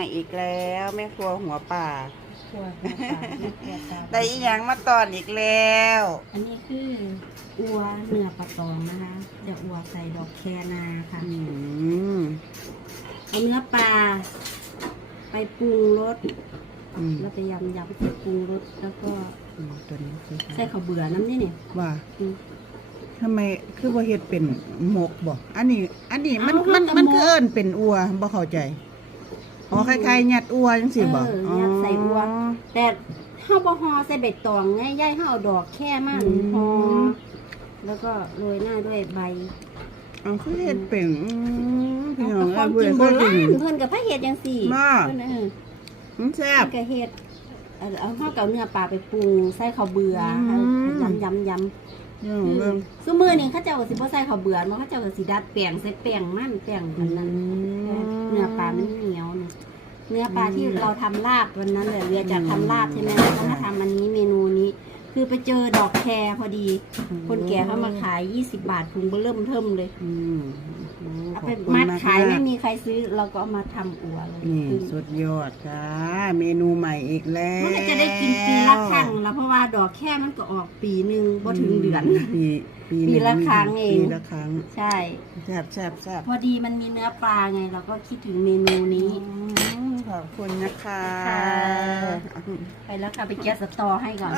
มาอีกแล้วแม่ครัวหัวป่าขวดน้ำปลาที่ขวดตาได้อีหยังมาตอนอีกแล้ว อันนี้คืออัวเนื้อปลาตองนะคะ จะอัวใส่ดอกแคนาค่ะอืมเอาเนื้อปลาไปปรุงรสอืมแล้วไปยำยำใส่ปรุงรสแล้วก็อืมตัวนี้คือใส่ข้าวเบื่อน้ำนี่เนี่ยว่าอืม ทำไมคือบ่เฮ็ดเป็นหมกบ่อันนี้ อันนี้มันเอ้ามันมันก็มันหมกคือเอิ้นเป็นอัวบ่เข้าใจ อ๋อคล้ายๆยัดอัวจังซี่บ่เออยัดใส่อัว แต่ข้าวบะฮอใส่ใบตองไงย่ายข้าวเอาดอกแค่มันอืมฮอแล้วก็โรยหน้าด้วยใบอ๋อคือเฮ็ดเป็นอืมพี่น้อเอางก็ความเอ้ยจริงโบผู้ใดเคยรากิณนเพิ่นกับพระเฮ็ดจังสี่มาเพิ่นเออมันแซ่บเพิ่นก็เฮ็ดเอาเอาข้าวเก่าเนื้อปลาไปปรุงใส่ข้าวเบื่ออืมยำยำยำพี่น้องเริ่มซุมื้อนี้เขาเจ้าก็สิบ่ใส่ข้าวเบื่อมันเขาเจ้าก็สิดัดแป้งใส่แป้งมันแป้งอันนั้น เนื้อปลามันเหนียวเนี่ยเนื้อปลาที่เราทำลาบวันนั้นเลยเรียจากทำลาบใช่ไหมแล้วก็มาทำอันนี้เมนูนี้ คือไปเจอดอกแครพอดี คนแก่เขามาขาย 20 บาทถุงเบอเริ่มเทิมเลยอืมโอ้เอาขไปอบคุณมัดมากขายไม่ๆมีใครซื้อ เราก็เอามาทำอัวเลยนี่คือสุดยอดค่ะ เมนูใหม่อีกแล้วมันก็จะได้กินปีละครั้งแล้วเพราะว่าดอกแค่มันก็ออกปีหนึ่งบ่ถึงเดือน ปีปีปีหนึ่ละครั้งเอง ปีละครั้งใช่ แซ่บแซ่บแซ่บพอดีมันมีเนื้อปลาไง เราก็คิดถึงเมนูนี้ อืมขอบคุณนะคะ ค่ะ ไปแล้วค่ะไปแกะสตอให้ก่อน